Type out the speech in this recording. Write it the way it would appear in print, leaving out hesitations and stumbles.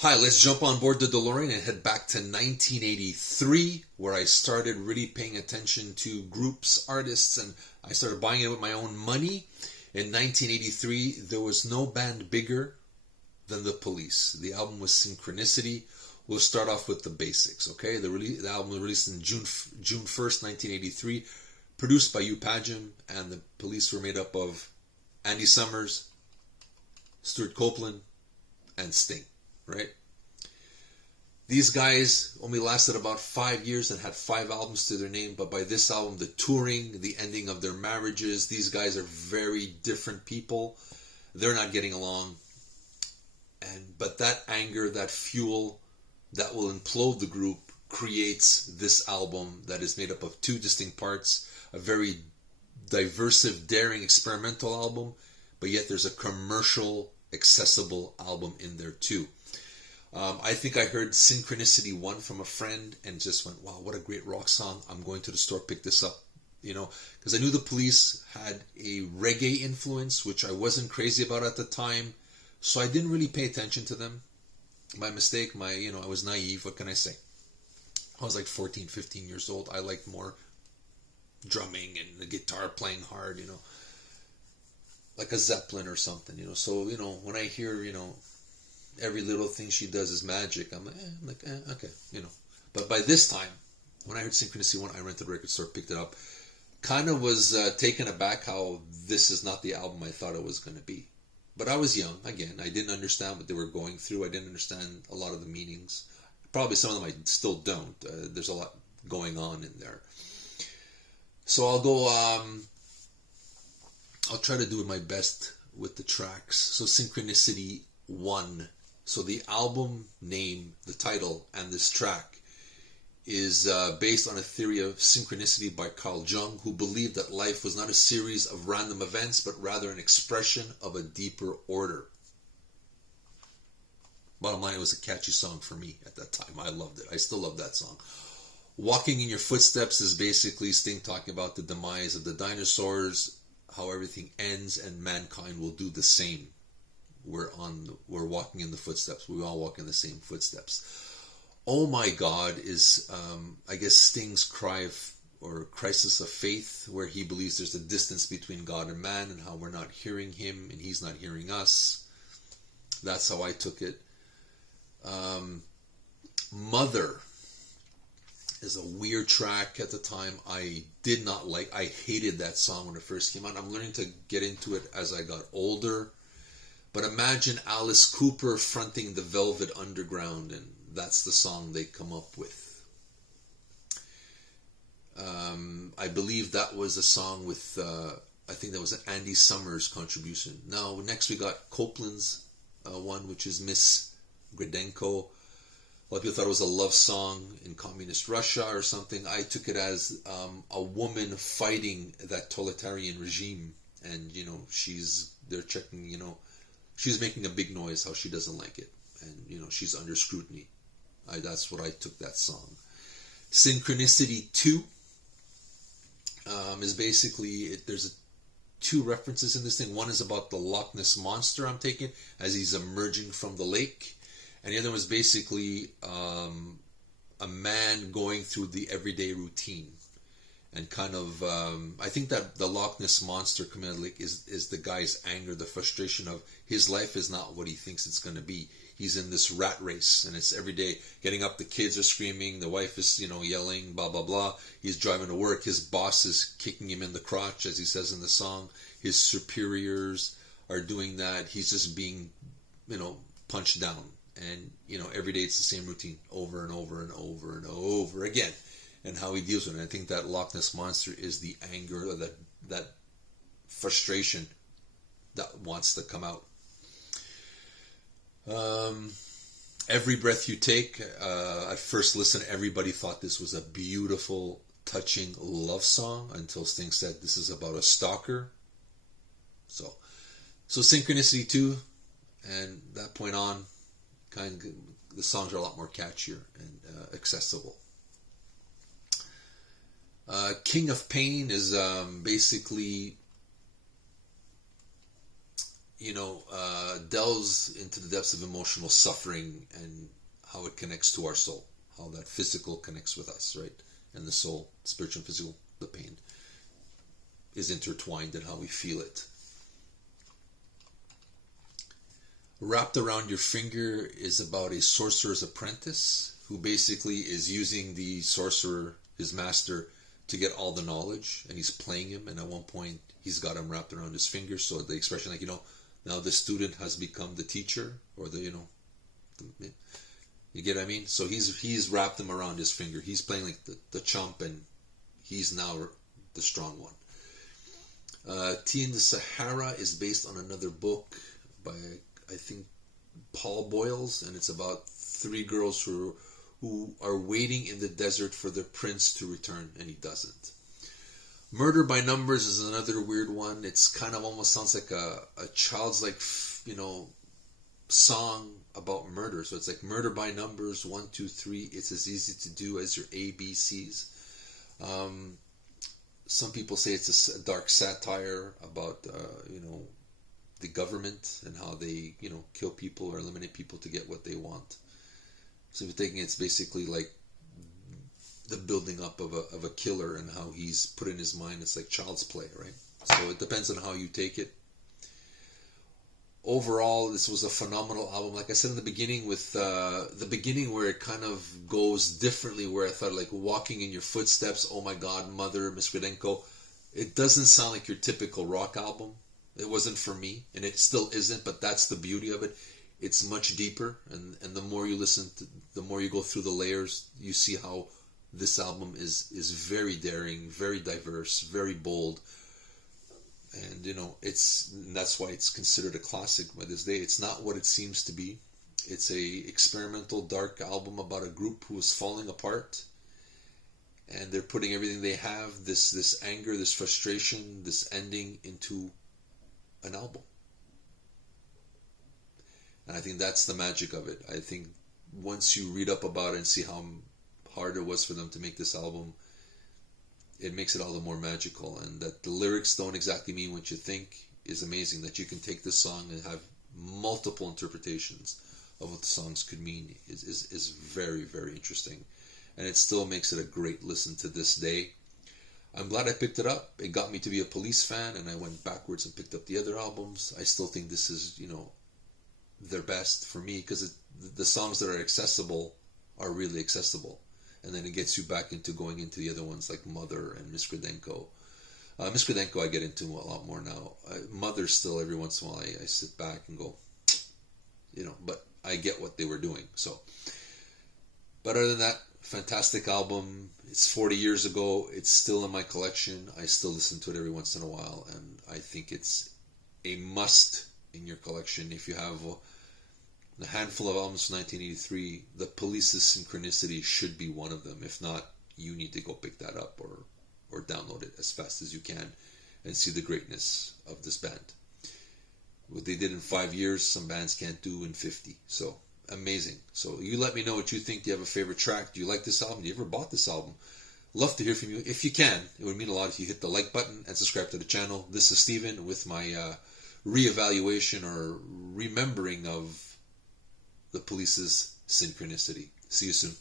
Hi, let's jump on board the DeLorean and head back to 1983, where I started really paying attention to groups, artists, and I started buying it with my own money. In 1983, there was no band bigger than The Police. The album was Synchronicity. We'll start off with the basics, okay? The album was released in June 1st, 1983, produced by Hugh Padgham, and the Police were made up of Andy Summers, Stuart Copeland, and Sting, right? These guys only lasted about 5 years and had 5 albums to their name, but by this album, the touring, the ending of their marriages, these guys are very different people. They're not getting along. But that anger, that fuel that will implode the group creates this album that is made up of 2 distinct parts, a very diversive, daring, experimental album, but yet there's a commercial, accessible album in there too. I think I heard Synchronicity 1 from a friend and just went, wow, what a great rock song. I'm going to the store, pick this up, because I knew the Police had a reggae influence, which I wasn't crazy about at the time. So I didn't really pay attention to them. My mistake, I was naive. What can I say? I was like 14, 15 years old. I liked more drumming and the guitar playing hard, like a Zeppelin or something, So, when I hear, every little thing she does is magic, I'm like, okay, But by this time, when I heard Synchronicity 1, I rented the record store, picked it up. Kind of was taken aback how this is not the album I thought it was going to be. But I was young, again. I didn't understand what they were going through. I didn't understand a lot of the meanings. Probably some of them I still don't. There's a lot going on in there. So I'll try to do my best with the tracks. So Synchronicity 1. So the album name, the title, and this track is based on a theory of synchronicity by Carl Jung, who believed that life was not a series of random events, but rather an expression of a deeper order. Bottom line, it was a catchy song for me at that time. I loved it. I still love that song. Walking in Your Footsteps is basically Sting talking about the demise of the dinosaurs, how everything ends, and mankind will do the same. We're walking in the footsteps. We all walk in the same footsteps. Oh My God is, I guess, Sting's cry or crisis of faith, where he believes there's a distance between God and man and how we're not hearing him and he's not hearing us. That's how I took it. Mother is a weird track at the time. I did not like. I hated that song when it first came out. I'm learning to get into it as I got older. But imagine Alice Cooper fronting the Velvet Underground, and that's the song they come up with. I believe that was a song with, I think that was an Andy Summers contribution. Now, next we got Copeland's one, which is Miss Gradenko. A lot of people thought it was a love song in communist Russia or something. I took it as a woman fighting that totalitarian regime. And, they're checking, she's making a big noise how she doesn't like it. And, she's under scrutiny. That's what I took that song. Synchronicity 2 is basically, there's 2 references in this thing. One is about the Loch Ness Monster, I'm taking, as he's emerging from the lake. And the other one is basically a man going through the everyday routine. And kind of, I think that the Loch Ness Monster coming out of the lake is the guy's anger, the frustration of his life is not what he thinks it's going to be. He's in this rat race, and it's every day getting up. The kids are screaming, the wife is, yelling, blah, blah, blah. He's driving to work. His boss is kicking him in the crotch, as he says in the song. His superiors are doing that. He's just being, punched down. And, every day it's the same routine over and over and over and over again. And how he deals with it. And I think that Loch Ness Monster is the anger, or that frustration that wants to come out. Every Breath You Take, at first listen, everybody thought this was a beautiful, touching love song until Sting said this is about a stalker. So Synchronicity 2, and that point on, the songs are a lot more catchier and accessible. King of Pain is basically delves into the depths of emotional suffering and how it connects to our soul, how that physical connects with us, right? And the soul, spiritual and physical, the pain is intertwined in how we feel it. Wrapped Around Your Finger is about a sorcerer's apprentice who basically is using the sorcerer, his master, to get all the knowledge, and he's playing him, and at one point he's got him wrapped around his finger. So the expression, like, now the student has become the teacher, or you get what I mean? So he's wrapped him around his finger. He's playing like the chump, and he's now the strong one. Tea in the Sahara is based on another book by, I think, Paul Boyles, and it's about three girls who are waiting in the desert for their prince to return, and he doesn't. Murder by Numbers is another weird one. It's kind of almost sounds like a child's song about murder. So it's like murder by numbers, 1, 2, 3. It's as easy to do as your ABCs. Some people say it's a dark satire about the government and how they kill people or eliminate people to get what they want. So if you're thinking it's basically like the building up of a killer and how he's put in his mind, it's like child's play, right? So it depends on how you take it. Overall, this was a phenomenal album. Like I said in the beginning, with the beginning where it kind of goes differently, where I thought like Walking in Your Footsteps, oh my God, Mother, Miscredenko, it doesn't sound like your typical rock album. It wasn't for me, and it still isn't, but that's the beauty of it. It's much deeper, and the more you listen, the more you go through the layers, you see how this album is very daring, very diverse, very bold. And that's why it's considered a classic by this day. It's not what it seems to be. It's a experimental, dark album about a group who is falling apart, and they're putting everything they have, this anger, this frustration, this ending, into an album. And I think that's the magic of it. I think once you read up about it and see how hard it was for them to make this album, it makes it all the more magical. And that the lyrics don't exactly mean what you think is amazing. That you can take this song and have multiple interpretations of what the songs could mean is very, very interesting. And it still makes it a great listen to this day. I'm glad I picked it up. It got me to be a Police fan, and I went backwards and picked up the other albums. I still think this is, their best for me, because the songs that are accessible are really accessible. And then it gets you back into going into the other ones like Mother and Miscredenko. Miscredenko I get into a lot more now. Mother still, every once in a while, I sit back and go, but I get what they were doing. So, but other than that, fantastic album. It's 40 years ago. It's still in my collection. I still listen to it every once in a while, and I think it's a must in your collection. If you have a handful of albums from 1983, the Police's Synchronicity should be one of them. If not, you need to go pick that up or download it as fast as you can and see the greatness of this band. What they did in 5 years, some bands can't do in 50. So amazing. So you let me know what you think. Do you have a favorite track? Do you like this album? Do you ever bought this album? Love to hear from you. If you can, it would mean a lot if you hit the like button and subscribe to the channel. This is Steven with my reevaluation or remembering of the Police's Synchronicity. See you soon.